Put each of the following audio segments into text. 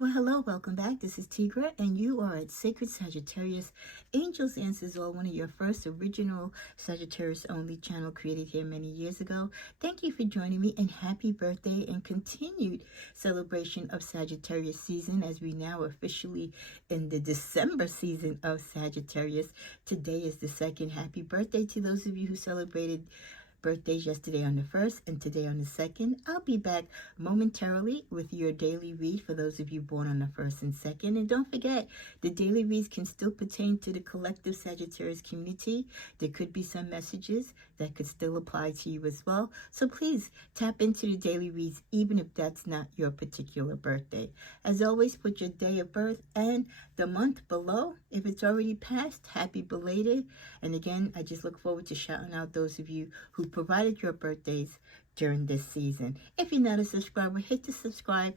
Well, hello, welcome back. This is Tigra, and you are at Sacred Sagittarius Angels Answers All, one of your first original Sagittarius only channel created here many years ago. Thank you for joining me, and happy birthday and continued celebration of Sagittarius season as we now officially in the December season of Sagittarius. Today is the second. Happy birthday to those of you who celebrated birthdays yesterday on the 1st and today on the 2nd. I'll be back momentarily with your daily read for those of you born on the 1st and 2nd. And don't forget, the daily reads can still pertain to the collective Sagittarius community. There could be some messages that could still apply to you as well. So please tap into the daily reads even if that's not your particular birthday. As always, put your day of birth and the month below. If it's already passed, happy belated. And again, I just look forward to shouting out those of you who provided your birthdays during this season. If you're not a subscriber, hit the subscribe,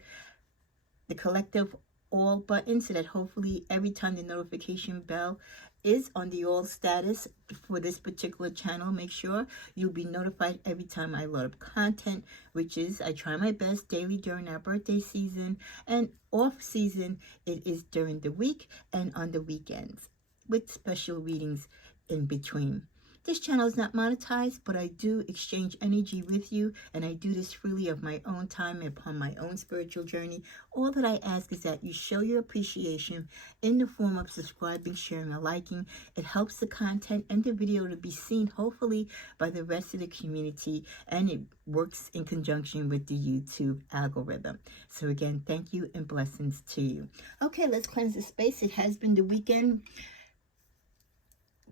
the collective all button, so that hopefully every time the notification bell is on the all status for this particular channel, make sure you'll be notified every time I load up content, which is I try my best daily during our birthday season, and off season it is during the week and on the weekends with special readings in between. This channel is not monetized, but I do exchange energy with you, and I do this freely of my own time and upon my own spiritual journey. All that I ask is that you show your appreciation in the form of subscribing, sharing, or liking. It helps the content and the video to be seen, hopefully, by the rest of the community, and it works in conjunction with the YouTube algorithm. So again, thank you and blessings to you. Okay, let's cleanse the space. It has been the weekend.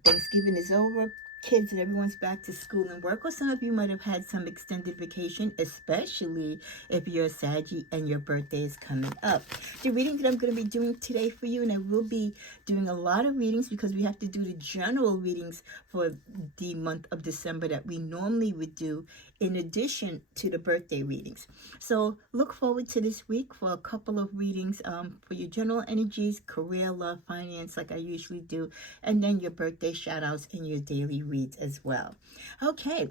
Thanksgiving is over. Kids and everyone's back to school and work, or some of you might have had some extended vacation, especially if you're a Saggy and your birthday is coming up. The reading that I'm going to be doing today for you, and I will be doing a lot of readings because we have to do the general readings for the month of December that we normally would do in addition to the birthday readings. So look forward to this week for a couple of readings for your general energies, career, love, finance, like I usually do, and then your birthday shout outs and your daily reads as well. Okay.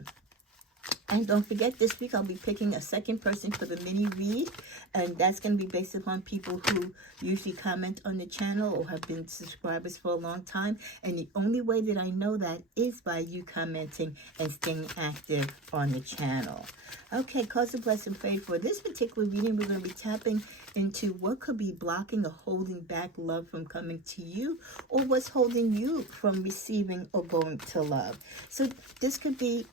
And don't forget, this week I'll be picking a second person for the mini read, and that's going to be based upon people who usually comment on the channel or have been subscribers for a long time. And the only way that I know that is by you commenting and staying active on the channel. Okay, cause a blessing prayed for. This particular reading, we're going to be tapping into what could be blocking or holding back love from coming to you, or what's holding you from receiving or going to love. So this could be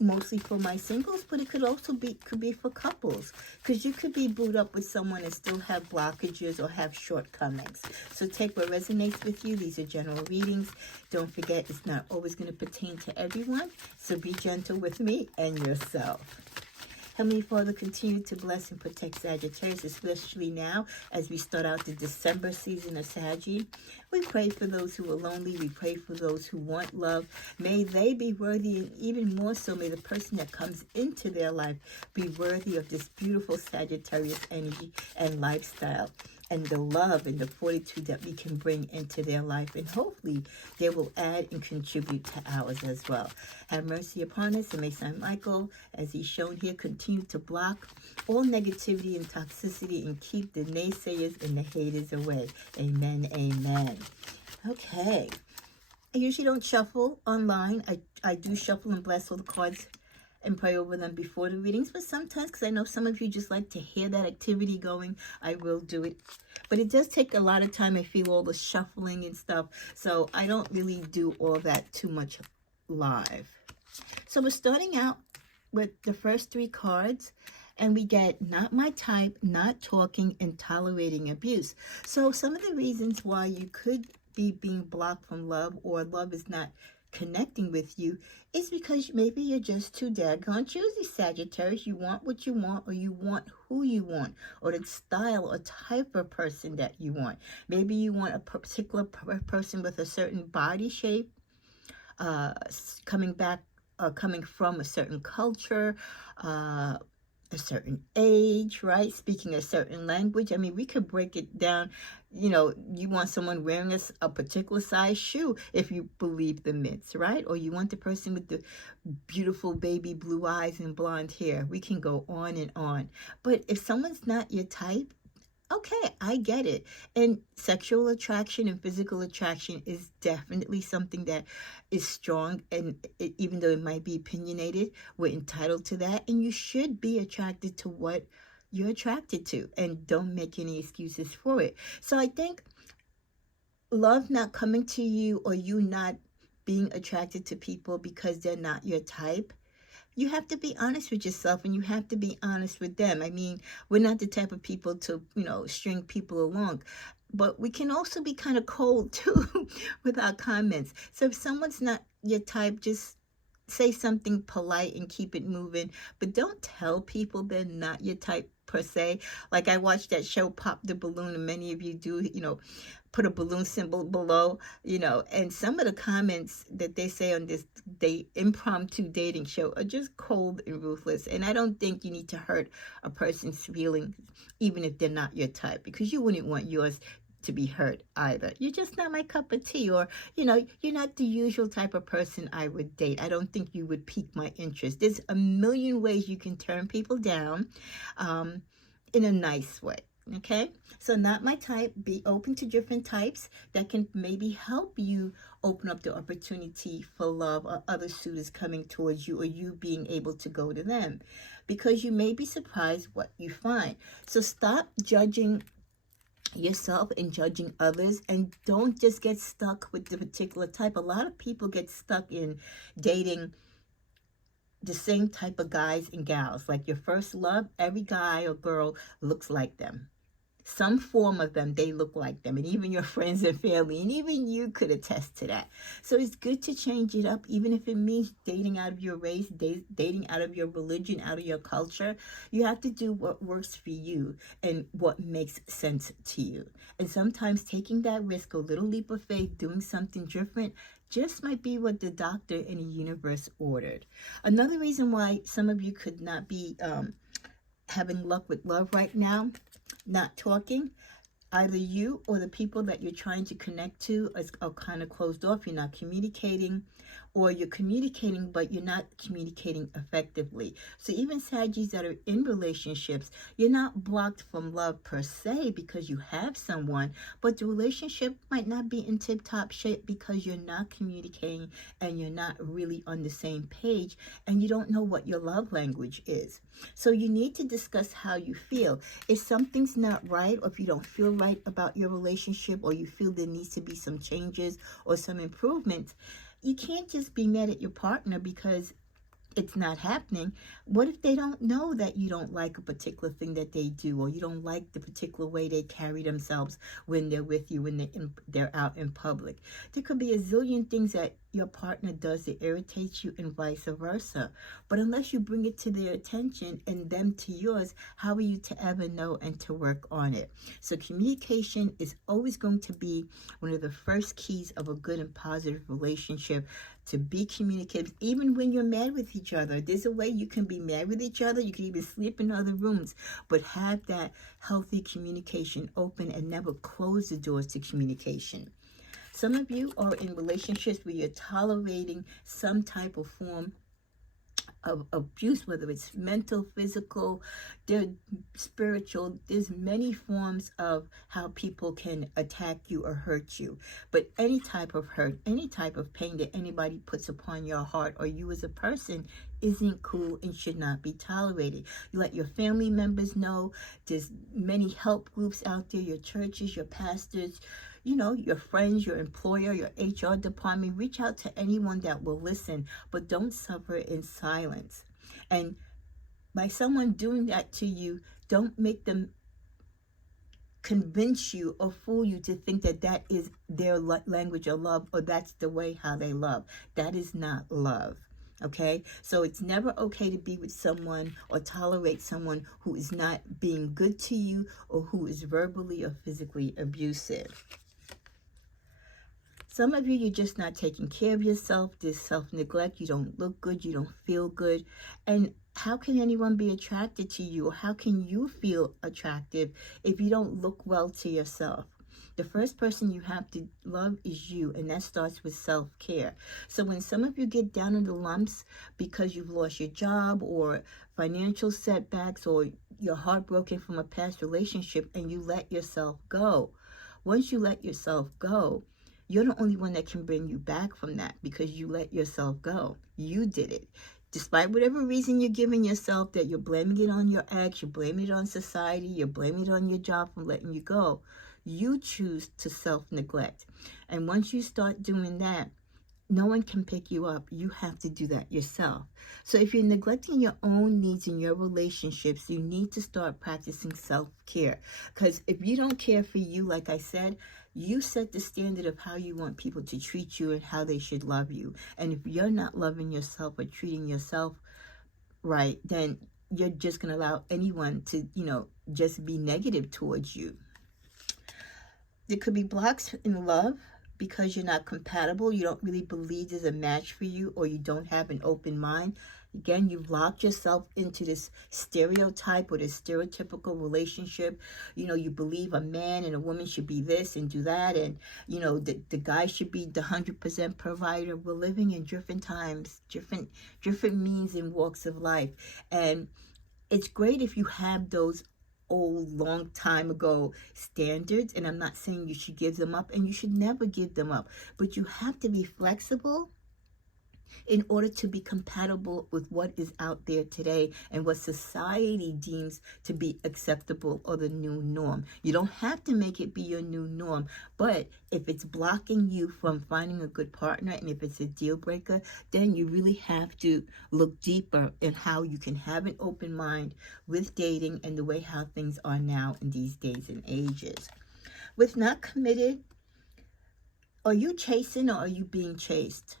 mostly for my singles, but it could also be for couples, because you could be booed up with someone and still have blockages or have shortcomings. So take what resonates with you. These are general readings. Don't forget, it's not always going to pertain to everyone, so be gentle with me and yourself. Heavenly Father, continue to bless and protect Sagittarius, especially now as we start out the December season of Saggy. We pray for those who are lonely. We pray for those who want love. May they be worthy, and even more so, may the person that comes into their life be worthy of this beautiful Sagittarius energy and lifestyle, and the love and the fortitude that we can bring into their life. And hopefully they will add and contribute to ours as well. Have mercy upon us, and may Saint Michael, as he's shown here, continue to block all negativity and toxicity and keep the naysayers and the haters away. Amen, amen. Okay. I usually don't shuffle online. I do shuffle and bless all the cards and pray over them before the readings, but sometimes, because I know some of you just like to hear that activity going, I will do it. But it does take a lot of time. I feel all the shuffling and stuff, so I don't really do all that too much live. So we're starting out with the first three cards, and we get not my type, not talking, and tolerating abuse. So some of the reasons why you could be being blocked from love, or love is not connecting with you, is because maybe you're just too daggone choosy, Sagittarius. You want what you want, or you want who you want, or the style or type of person that you want. Maybe you want a particular person with a certain body shape, coming from a certain culture, a certain age, right? Speaking a certain language. I mean, we could break it down. You know, you want someone wearing a particular size shoe, if you believe the myths, right? Or you want the person with the beautiful baby blue eyes and blonde hair. We can go on and on. But if someone's not your type, Okay, I get it. And sexual attraction and physical attraction is definitely something that is strong. And even though it might be opinionated, we're entitled to that. And you should be attracted to what you're attracted to. And don't make any excuses for it. So I think love not coming to you, or you not being attracted to people because they're not your type, you have to be honest with yourself, and you have to be honest with them. I mean, we're not the type of people to, string people along. But we can also be kind of cold too with our comments. So if someone's not your type, just say something polite and keep it moving. But don't tell people they're not your type per se. Like, I watched that show Pop the Balloon, and many of you do, put a balloon symbol below, and some of the comments that they say on this impromptu dating show are just cold and ruthless. And I don't think you need to hurt a person's feelings, even if they're not your type, because you wouldn't want yours to be hurt either. You're just not my cup of tea, or you're not the usual type of person I would date. I don't think you would pique my interest. There's a million ways you can turn people down, in a nice way. Okay, so not my type. Be open to different types that can maybe help you open up the opportunity for love, or other suitors coming towards you, or you being able to go to them, because you may be surprised what you find. So stop judging yourself and judging others, and don't just get stuck with the particular type. A lot of people get stuck in dating the same type of guys and gals. Like, your first love, every guy or girl looks like them. Some form of them, they look like them. And even your friends and family, and even you could attest to that. So it's good to change it up, even if it means dating out of your race, dating out of your religion, out of your culture. You have to do what works for you and what makes sense to you. And sometimes taking that risk, a little leap of faith, doing something different, just might be what the doctor in the universe ordered. Another reason why some of you could not be having luck with love right now, not talking, either you or the people that you're trying to connect to are kind of closed off. You're not communicating, or you're communicating, but you're not communicating effectively. So even Saggies that are in relationships, you're not blocked from love per se because you have someone, but the relationship might not be in tip-top shape because you're not communicating and you're not really on the same page, and you don't know what your love language is. So you need to discuss how you feel. If something's not right, or if you don't feel right about your relationship, or you feel there needs to be some changes or some improvements, you can't just be mad at your partner because it's not happening. What if they don't know that you don't like a particular thing that they do, or you don't like the particular way they carry themselves when they're with you, when they're out in public? There could be a zillion things that your partner does that irritates you, and vice versa. But unless you bring it to their attention and them to yours, how are you to ever know and to work on it? So communication is always going to be one of the first keys of a good and positive relationship. To be communicative, even when you're mad with each other. There's a way you can be mad with each other. You can even sleep in other rooms, but have that healthy communication open and never close the doors to communication. Some of you are in relationships where you're tolerating some type of form of abuse, whether it's mental, physical, spiritual. There's many forms of how people can attack you or hurt you. But any type of hurt, any type of pain that anybody puts upon your heart or you as a person isn't cool and should not be tolerated. You let your family members know. There's many help groups out there, your churches, your pastors, your friends, your employer, your HR department. Reach out to anyone that will listen, but don't suffer in silence. And by someone doing that to you, don't make them convince you or fool you to think that that is their language of love, or that's the way how they love. That is not love. Okay, so it's never okay to be with someone or tolerate someone who is not being good to you, or who is verbally or physically abusive. Some of you, you're just not taking care of yourself. There's self-neglect. You don't look good. You don't feel good. And how can anyone be attracted to you? Or how can you feel attractive if you don't look well to yourself? The first person you have to love is you, and that starts with self-care. So when some of you get down in the lumps because you've lost your job or financial setbacks or you're heartbroken from a past relationship and you let yourself go, once you let yourself go, you're the only one that can bring you back from that because you let yourself go. You did it. Despite whatever reason you're giving yourself, that you're blaming it on your ex, you're blaming it on society, you're blaming it on your job for letting you go, you choose to self-neglect. And once you start doing that, no one can pick you up. You have to do that yourself. So if you're neglecting your own needs in your relationships, you need to start practicing self-care. Because if you don't care for you, like I said, you set the standard of how you want people to treat you and how they should love you. And if you're not loving yourself or treating yourself right, then you're just going to allow anyone to, just be negative towards you. There could be blocks in love because you're not compatible. You don't really believe there's a match for you, or you don't have an open mind. Again, you've locked yourself into this stereotype or this stereotypical relationship. You believe a man and a woman should be this and do that. And, the guy should be the 100% provider. We're living in different times, different means and walks of life. And it's great if you have those old, long time ago standards. And I'm not saying you should give them up, and you should never give them up. But you have to be flexible in order to be compatible with what is out there today and what society deems to be acceptable or the new norm. You don't have to make it be your new norm, but if it's blocking you from finding a good partner, and if it's a deal breaker, then you really have to look deeper in how you can have an open mind with dating and the way how things are now in these days and ages. With not committed, are you chasing or are you being chased?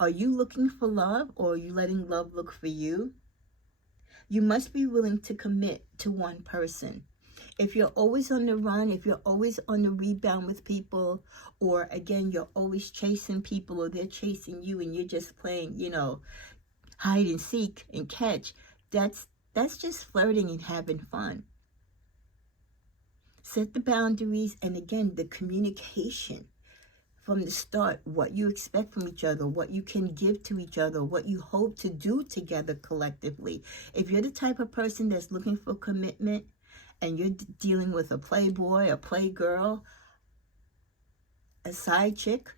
Are you looking for love, or are you letting love look for you? You must be willing to commit to one person. If you're always on the run, if you're always on the rebound with people, or again, you're always chasing people or they're chasing you and you're just playing, hide and seek and catch, that's just flirting and having fun. Set the boundaries, and again, the communication. From the start, what you expect from each other, what you can give to each other, what you hope to do together collectively. If you're the type of person that's looking for commitment and you're dealing with a playboy, a playgirl, a side chick,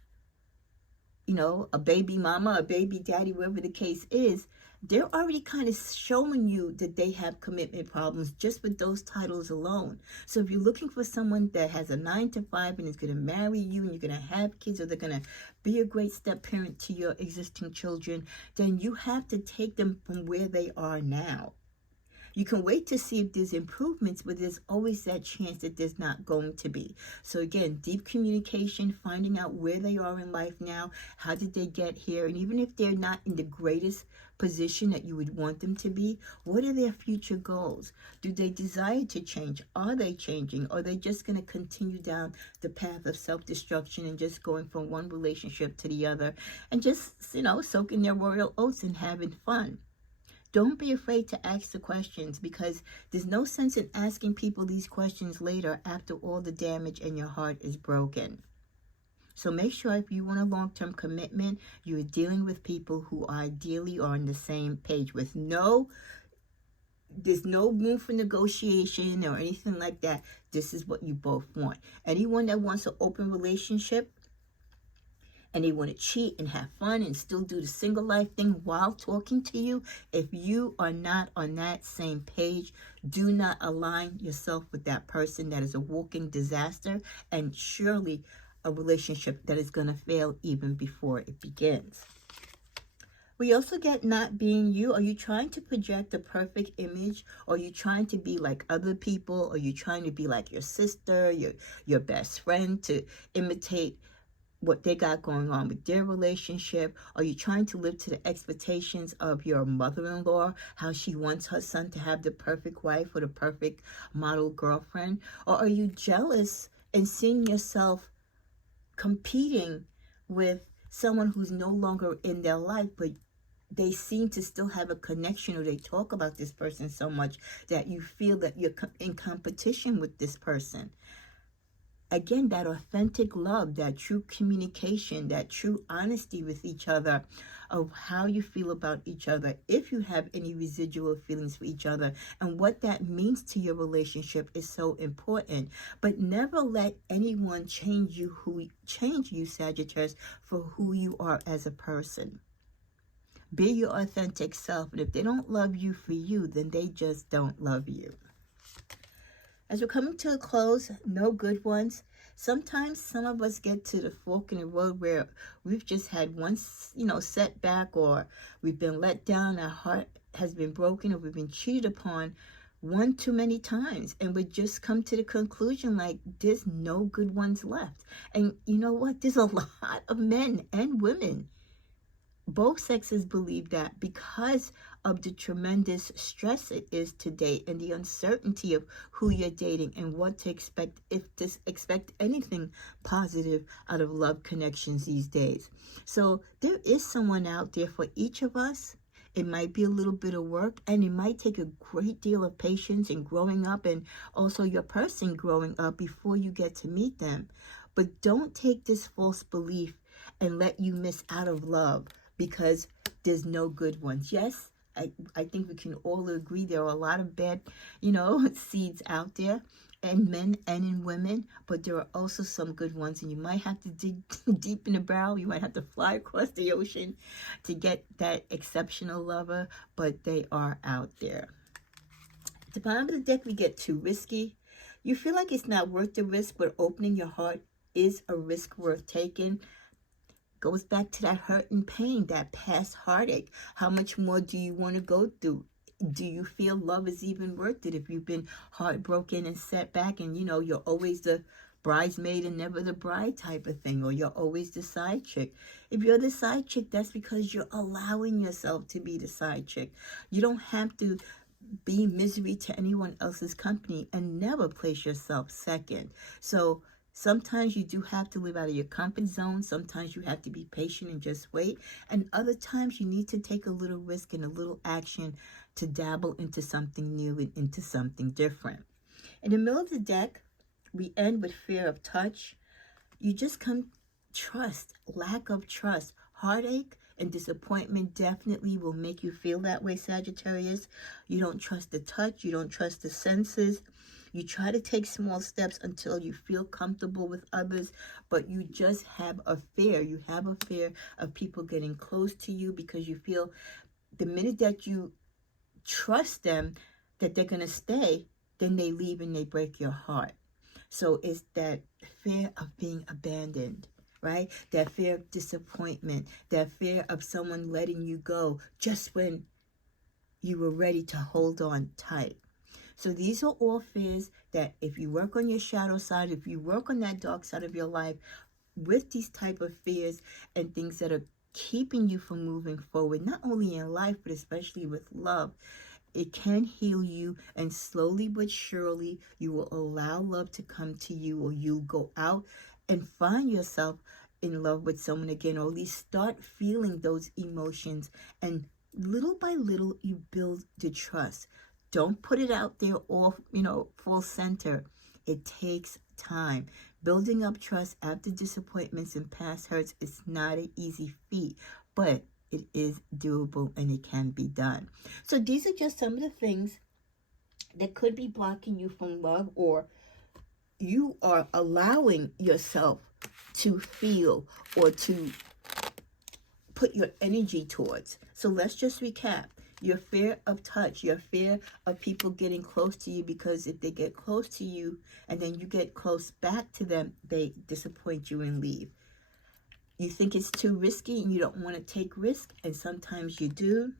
a baby mama, a baby daddy, whatever the case is, they're already kind of showing you that they have commitment problems just with those titles alone. So if you're looking for someone that has a 9-to-5 and is going to marry you and you're going to have kids, or they're going to be a great step parent to your existing children, then you have to take them from where they are now. You can wait to see if there's improvements, but there's always that chance that there's not going to be. So again, deep communication, finding out where they are in life now, how did they get here, and even if they're not in the greatest position that you would want them to be, what are their future goals? Do they desire to change? Are they changing? Or are they just going to continue down the path of self-destruction and just going from one relationship to the other and just, soaking their royal oats and having fun? Don't be afraid to ask the questions, because there's no sense in asking people these questions later after all the damage and your heart is broken. So make sure if you want a long-term commitment, you are dealing with people who ideally are on the same page with there's no room for negotiation or anything like that. This is what you both want. Anyone that wants an open relationship, and they want to cheat and have fun and still do the single life thing while talking to you, if you are not on that same page, do not align yourself with that person. That is a walking disaster, and surely a relationship that is going to fail even before it begins. We also get not being you. Are you trying to project the perfect image? Or are you trying to be like other people? Or are you trying to be like your sister, your best friend, to imitate what they got going on with their relationship? Are you trying to live to the expectations of your mother-in-law, how she wants her son to have the perfect wife or the perfect model girlfriend? Or are you jealous and seeing yourself competing with someone who's no longer in their life, but they seem to still have a connection, or they talk about this person so much that you feel that you're in competition with this person? again, that authentic love, that true communication, that true honesty with each other of how you feel about each other, if you have any residual feelings for each other, and what that means to your relationship is so important. But never let anyone change you, Sagittarius, for who you are as a person. Be your authentic self, and if they don't love you for you, then they just don't love you. As we're coming to a close, no good ones. Sometimes some of us get to the fork in the road where we've just had one, setback, or we've been let down, our heart has been broken, or we've been cheated upon one too many times, and we just come to the conclusion like there's no good ones left. And you know what? There's a lot of men and women, both sexes, believe that because of the tremendous stress it is to date and the uncertainty of who you're dating and what to expect, expect anything positive out of love connections these days. So there is someone out there for each of us. It might be a little bit of work, and it might take a great deal of patience and growing up, and also your person growing up before you get to meet them. But don't take this false belief and let you miss out of love because there's no good ones. Yes, I think we can all agree there are a lot of bad, seeds out there, in men and in women, but there are also some good ones, and you might have to dig deep in the barrel. You might have to fly across the ocean to get that exceptional lover, but they are out there. At the bottom of the deck, we get too risky. You feel like it's not worth the risk, but opening your heart is a risk worth taking. Goes back to that hurt and pain, that past heartache. How much more do you want to go through? Do you feel love is even worth it if you've been heartbroken and set back, and you're always the bridesmaid and never the bride type of thing, or you're always the side chick? If you're the side chick, that's because you're allowing yourself to be the side chick. You don't have to be misery to anyone else's company, and never place yourself second. So sometimes you do have to live out of your comfort zone. Sometimes you have to be patient and just wait. And other times you need to take a little risk and a little action to dabble into something new and into something different. In the middle of the deck, we end with fear of touch. You just come trust, lack of trust, heartache and disappointment definitely will make you feel that way, Sagittarius. You don't trust the touch. You don't trust the senses. You try to take small steps until you feel comfortable with others, but you just have a fear. You have a fear of people getting close to you because you feel the minute that you trust them that they're going to stay, then they leave and they break your heart. So it's that fear of being abandoned, right? That fear of disappointment, that fear of someone letting you go just when you were ready to hold on tight. So these are all fears that if you work on your shadow side, if you work on that dark side of your life with these type of fears and things that are keeping you from moving forward, not only in life, but especially with love, it can heal you, and slowly but surely you will allow love to come to you, or you'll go out and find yourself in love with someone again, or at least start feeling those emotions, and little by little you build the trust. Don't put it out there all, full center. It takes time. Building up trust after disappointments and past hurts is not an easy feat, but it is doable and it can be done. So these are just some of the things that could be blocking you from love, or you are allowing yourself to feel or to put your energy towards. So let's just recap. Your fear of touch, your fear of people getting close to you, because if they get close to you and then you get close back to them, they disappoint you and leave. You think it's too risky and you don't want to take risk, and sometimes you do.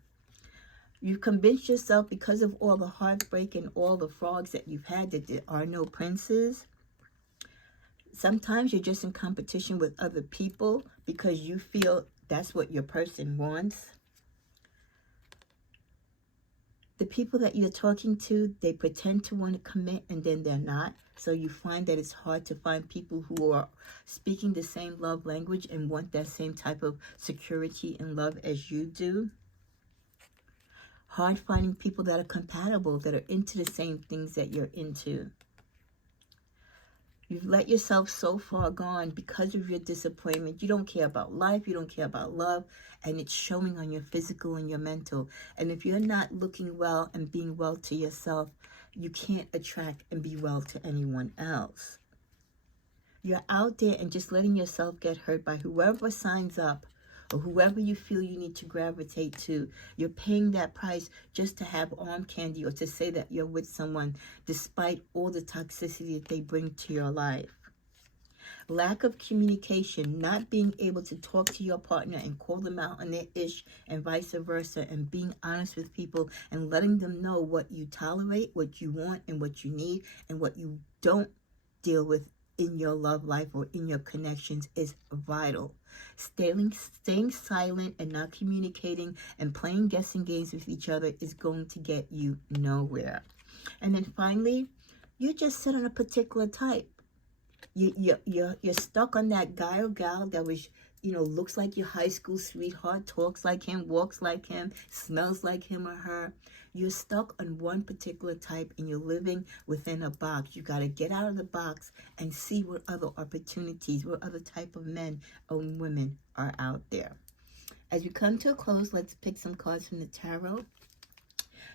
You've convinced yourself because of all the heartbreak and all the frogs that you've had that there are no princes. Sometimes you're just in competition with other people because you feel that's what your person wants. The people that you're talking to, they pretend to want to commit and then they're not. So you find that it's hard to find people who are speaking the same love language and want that same type of security and love as you do. Hard finding people that are compatible, that are into the same things that you're into. You've let yourself so far gone because of your disappointment. You don't care about life. You don't care about love. And it's showing on your physical and your mental. And if you're not looking well and being well to yourself, you can't attract and be well to anyone else. You're out there and just letting yourself get hurt by whoever signs up or whoever you feel you need to gravitate to. You're paying that price just to have arm candy or to say that you're with someone despite all the toxicity that they bring to your life. Lack of communication, not being able to talk to your partner and call them out on their ish and vice versa, and being honest with people and letting them know what you tolerate, what you want and what you need, and what you don't deal with in your love life or in your connections is vital. Staying silent and not communicating and playing guessing games with each other is going to get you nowhere. And then finally, you're just set on a particular type. You're stuck on that guy or gal that was, looks like your high school sweetheart, talks like him, walks like him, smells like him or her. You're stuck on one particular type and you're living within a box. You got to get out of the box and see what other opportunities, what other type of men and women are out there. As we come to a close, let's pick some cards from the tarot.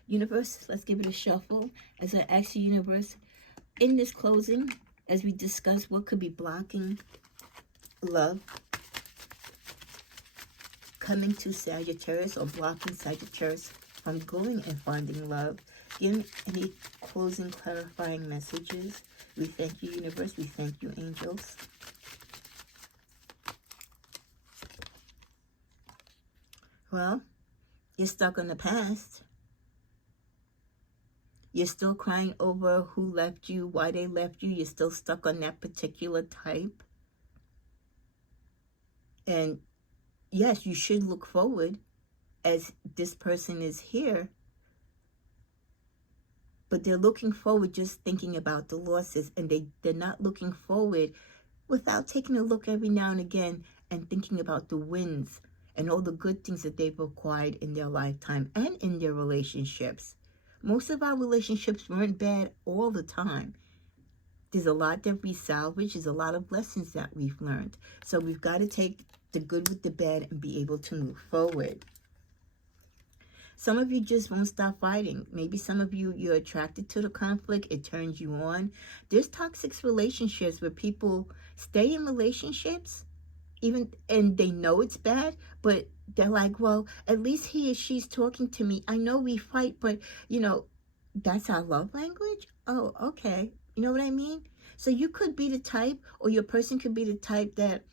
Universe, let's give it a shuffle. As I ask the universe, in this closing, as we discuss what could be blocking love coming to Sagittarius or blocking Sagittarius from going and finding love, give me any closing clarifying messages. We thank you, universe. We thank you, angels. Well, you're stuck on the past. You're still crying over who left you, why they left you. You're still stuck on that particular type. And yes, you should look forward as this person is here. But they're looking forward just thinking about the losses. And they're not looking forward without taking a look every now and again and thinking about the wins and all the good things that they've acquired in their lifetime and in their relationships. Most of our relationships weren't bad all the time. There's a lot that we salvage. There's a lot of lessons that we've learned. So we've got to take the good with the bad and be able to move forward. Some of you just won't stop fighting. Maybe some of you, you're attracted to the conflict. It turns you on. There's toxic relationships where people stay in relationships and they know it's bad, but they're like, well, at least he or she's talking to me. I know we fight, but, that's our love language? Oh, okay. You know what I mean? So you could be the type, or your person could be the type that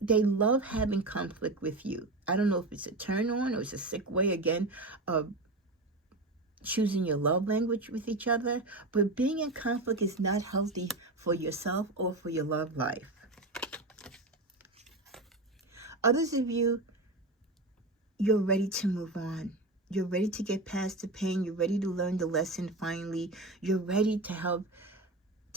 they love having conflict with you. I don't know if it's a turn on or it's a sick way, again, of choosing your love language with each other. But being in conflict is not healthy for yourself or for your love life. Others of you, you're ready to move on. You're ready to get past the pain. You're ready to learn the lesson finally. You're ready to have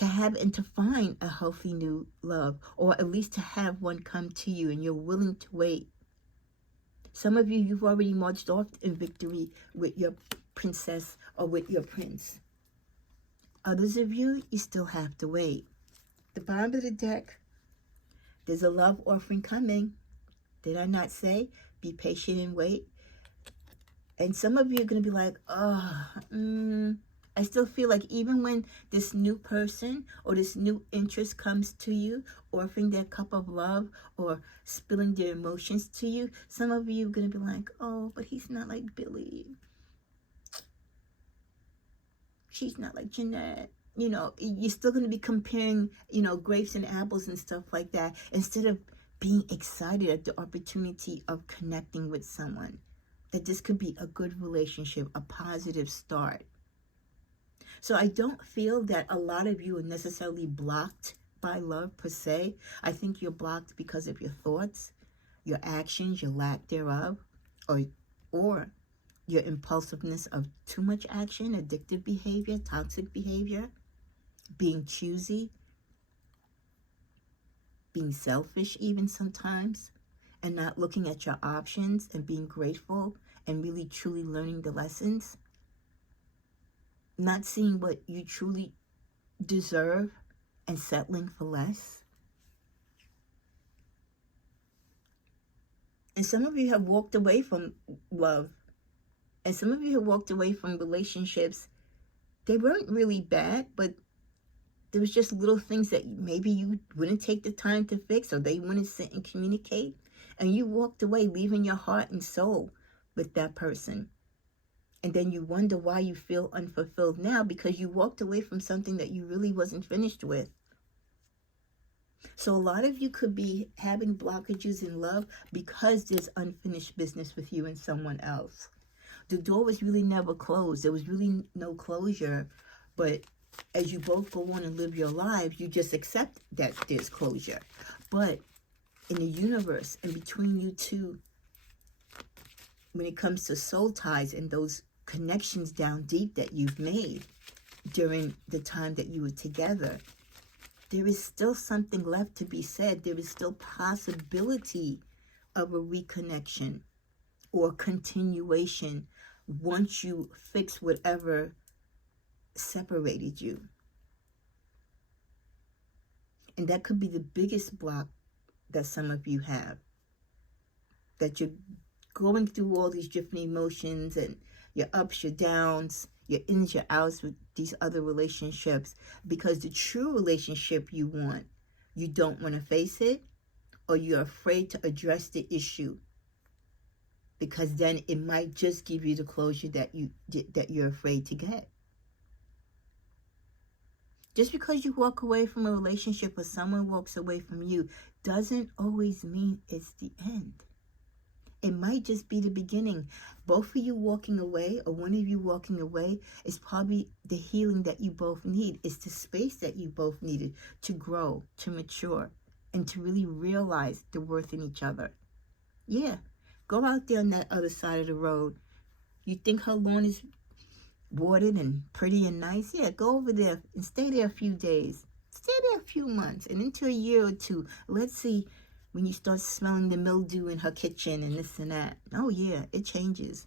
and to find a healthy new love, or at least to have one come to you, and you're willing to wait. Some of you, you've already marched off in victory with your princess or with your prince. Others of you, you still have to wait. The bottom of the deck, there's a love offering coming. Did I not say? Be patient and wait. And some of you are going to be like, I still feel like even when this new person or this new interest comes to you, offering their cup of love or spilling their emotions to you, some of you are going to be like, oh, but he's not like Billy. She's not like Jeanette. You're still going to be comparing, grapes and apples and stuff like that, instead of being excited at the opportunity of connecting with someone. That this could be a good relationship, a positive start. So I don't feel that a lot of you are necessarily blocked by love per se. I think you're blocked because of your thoughts, your actions, your lack thereof, or your impulsiveness of too much action, addictive behavior, toxic behavior, being choosy, being selfish even sometimes, and not looking at your options and being grateful and really truly learning the lessons. Not seeing what you truly deserve and settling for less. And some of you have walked away from love. And some of you have walked away from relationships. They weren't really bad, but there was just little things that maybe you wouldn't take the time to fix, or they wouldn't sit and communicate. And you walked away, leaving your heart and soul with that person. And then you wonder why you feel unfulfilled now, because you walked away from something that you really wasn't finished with. So a lot of you could be having blockages in love because there's unfinished business with you and someone else. The door was really never closed. There was really no closure. But as you both go on and live your lives, you just accept that there's closure. But in the universe, and between you two, when it comes to soul ties and those connections down deep that you've made during the time that you were together, there is still something left to be said. There is still possibility of a reconnection or continuation once you fix whatever separated you. And that could be the biggest block that some of you have. That you're going through all these different emotions and your ups, your downs, your ins, your outs with these other relationships, because the true relationship you want, you don't want to face it, or you're afraid to address the issue, because then it might just give you the closure that you're afraid to get. Just because you walk away from a relationship or someone walks away from you doesn't always mean it's the end. It might just be the beginning. Both of you walking away, or one of you walking away, is probably the healing that you both need. It's the space that you both needed to grow, to mature, and to really realize the worth in each other. Yeah, go out there on that other side of the road. You think her lawn is watered and pretty and nice? Yeah, go over there and stay there a few days. Stay there a few months, and into a year or two, let's see when you start smelling the mildew in her kitchen and this and that. Oh yeah, it changes.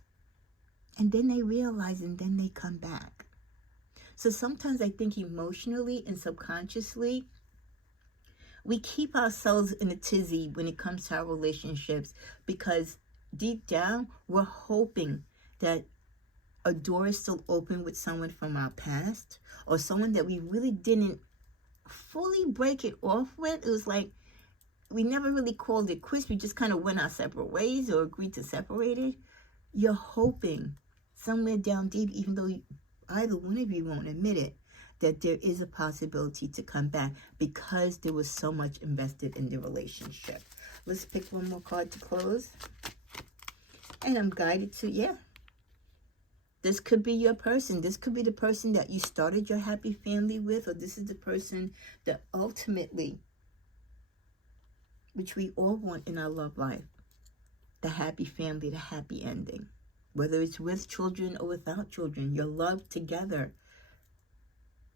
And then they realize, and then they come back. So sometimes I think emotionally and subconsciously, we keep ourselves in a tizzy when it comes to our relationships, because deep down, we're hoping that a door is still open with someone from our past, or someone that we really didn't fully break it off with. It was like we never really called it quits. We just kind of went our separate ways or agreed to separate it. You're hoping somewhere down deep, even though either one of you won't admit it, that there is a possibility to come back, because there was so much invested in the relationship. Let's pick one more card to close. And I'm guided to, yeah, this could be your person. This could be the person that you started your happy family with, or this is the person that ultimately, which we all want in our love life, the happy family, the happy ending. Whether it's with children or without children, your love together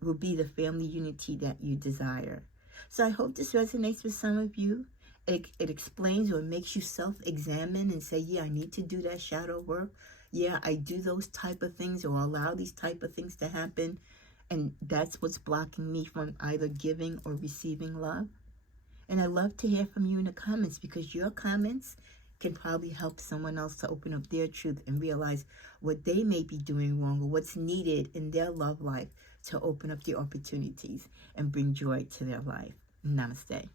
will be the family unity that you desire. So I hope this resonates with some of you. It explains or makes you self-examine and say, yeah, I need to do that shadow work. Yeah, I do those type of things, or allow these type of things to happen. And that's what's blocking me from either giving or receiving love. And I love to hear from you in the comments, because your comments can probably help someone else to open up their truth and realize what they may be doing wrong, or what's needed in their love life to open up the opportunities and bring joy to their life. Namaste.